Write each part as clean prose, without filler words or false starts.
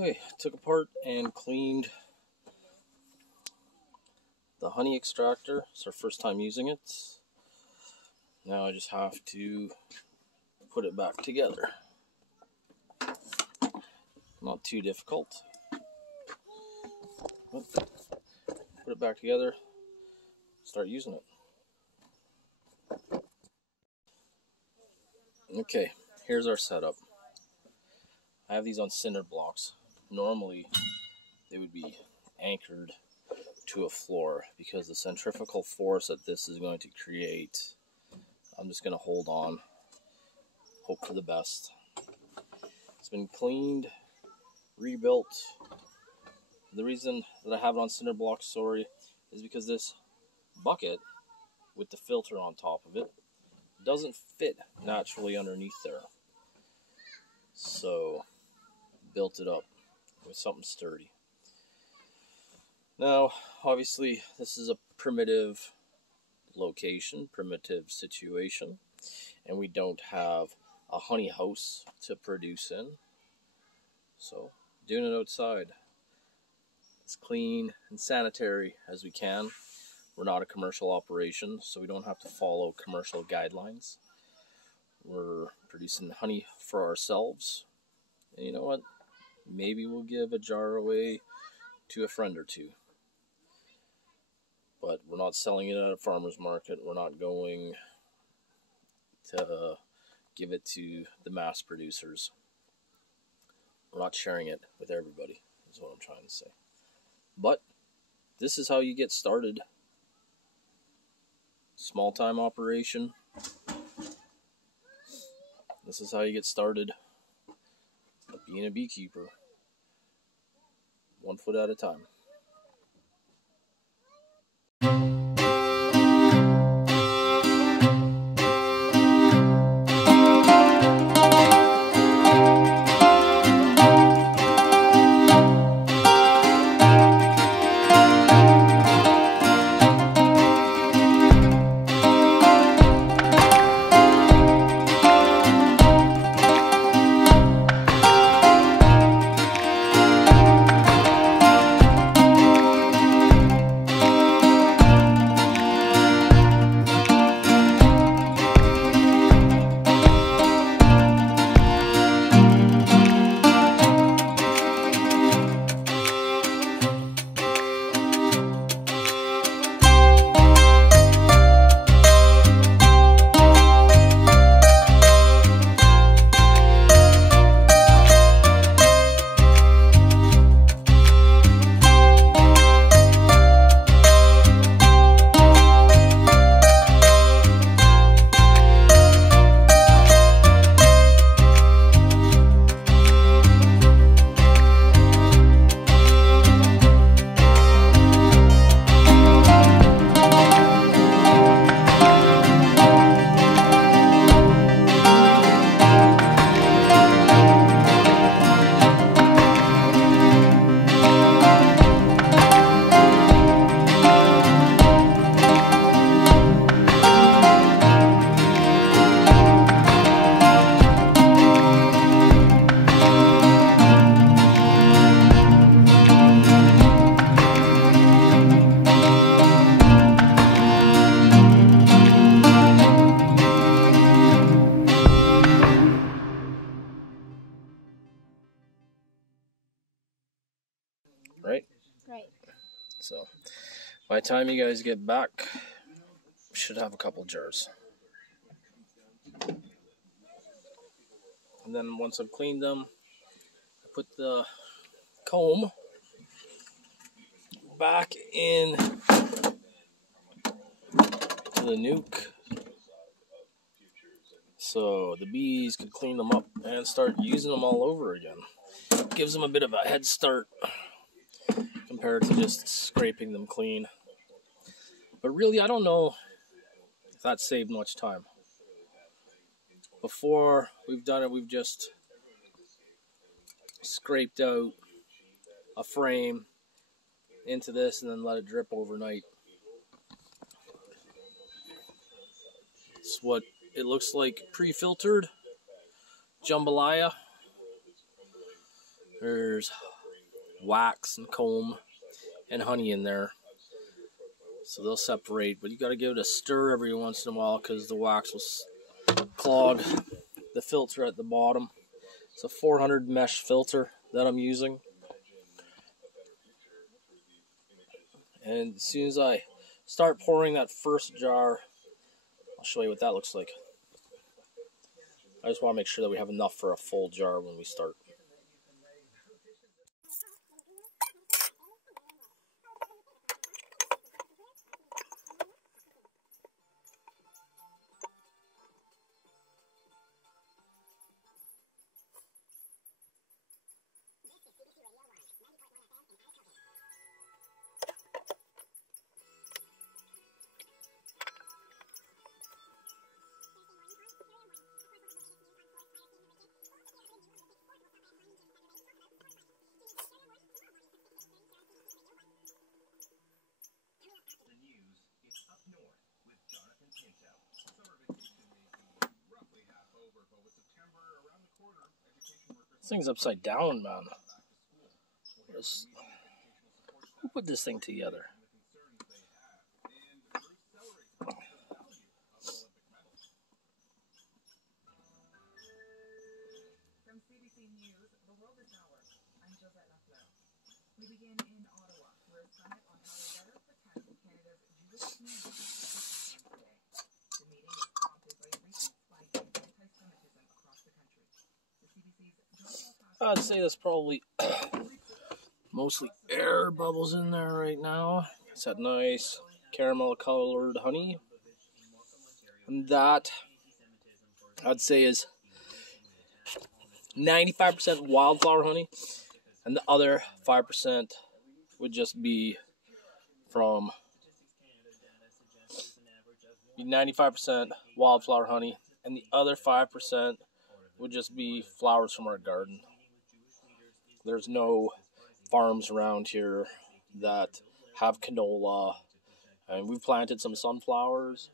Okay, took apart and cleaned the honey extractor. It's our first time using it. Now I just have to put it back together. Not too difficult. Put it back together, start using it. Okay, here's our setup. I have these on cinder blocks. Normally, they would be anchored to a floor because the centrifugal force that this is going to create, I'm just going to hold on, hope for the best. It's been cleaned, rebuilt. The reason that I have it on cinder blocks, is because this bucket with the filter on top of it doesn't fit naturally underneath there. So, built it up with something sturdy. Now, obviously, this is a primitive location, primitive situation, and we don't have a honey house to produce in. So, doing it outside. As clean and sanitary as we can. We're not a commercial operation, so we don't have to follow commercial guidelines. We're producing honey for ourselves. And you know what? Maybe we'll give a jar away to a friend or two. But we're not selling it at a farmer's market. We're not going to give it to the mass producers. We're not sharing it with everybody, is what I'm trying to say. But this is how you get started. Small time operation. This is how you get started being a beekeeper. 1 foot at a time. Right? So, by the time you guys get back, we should have a couple jars. And then once I've cleaned them, I put the comb back in to the nuke so the bees could clean them up and start using them all over again. Gives them a bit of a head start compared to just scraping them clean. But really, I don't know if that saved much time. Before we've done it, we've just scraped out a frame into this and then let it drip overnight. It's what it looks like pre-filtered jambalaya. There's wax and comb and honey in there. So they'll separate, but you got to give it a stir every once in a while because the wax will clog the filter at the bottom. It's a 400 mesh filter that I'm using. And as soon as I start pouring that first jar, I'll show you what that looks like. I just want to make sure that we have enough for a full jar when we start. This thing's upside down, man. Who put this thing together? From CBC News, the world is ours. I'm Josette Lafleur. We begin in Ottawa, where a summit on how to better protect Canada's Jewish community is today. The meeting was prompted by a recent spike in anti-Semitism across the country. The CBC's I'd say that's probably mostly air bubbles in there right now. It's that nice caramel colored honey. And that, I'd say, is 95% wildflower honey. And the other 5% would just be from 95% wildflower honey. And the other 5% would just be flowers from our garden. There's no farms around here that have canola, and we've planted some sunflowers,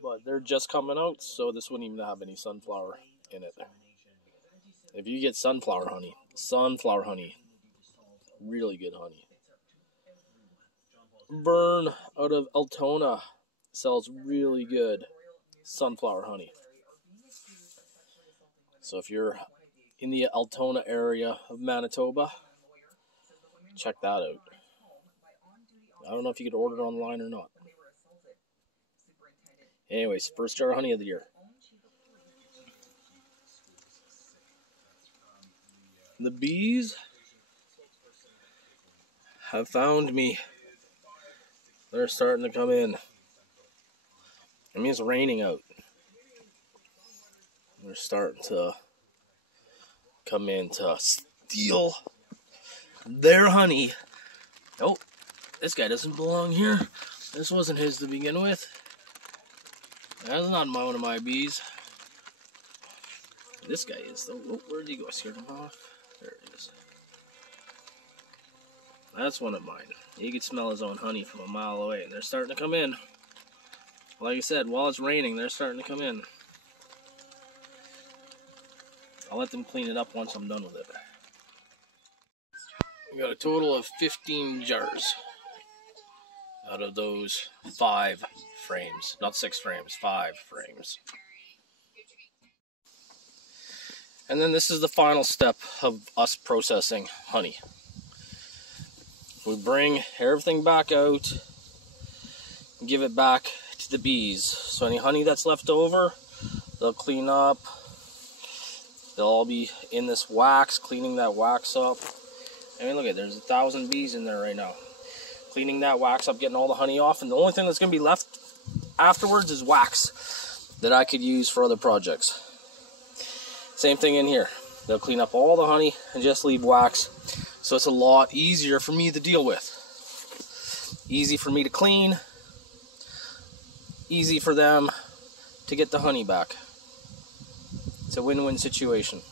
but they're just coming out, so this wouldn't even have any sunflower in it. If you get sunflower honey, really good honey. Burn out of Altona sells really good sunflower honey. So if you're in the Altona area of Manitoba, check that out. I don't know if you could order it online or not. Anyways, first jar of honey of the year. The bees have found me. They're starting to come in. I mean, it's raining out. They're starting to come in to steal their honey. Oh, this guy doesn't belong here. This wasn't his to begin with. That's not one of my bees. This guy is though. Oh, where did he go? I scared him off. There it is. That's one of mine. He could smell his own honey from a mile away, and they're starting to come in. Like I said, while it's raining, they're starting to come in. I'll let them clean it up once I'm done with it. We got a total of 15 jars out of those 5 frames. Not 6 frames, 5 frames. And then this is the final step of us processing honey. We bring everything back out and give it back to the bees. So any honey that's left over, they'll clean up. They'll all be in this wax, cleaning that wax up. I mean, look at, there's 1,000 bees in there right now. Cleaning that wax up, getting all the honey off, and the only thing that's going to be left afterwards is wax that I could use for other projects. Same thing in here. They'll clean up all the honey and just leave wax, so it's a lot easier for me to deal with. Easy for me to clean, easy for them to get the honey back. It's a win-win situation.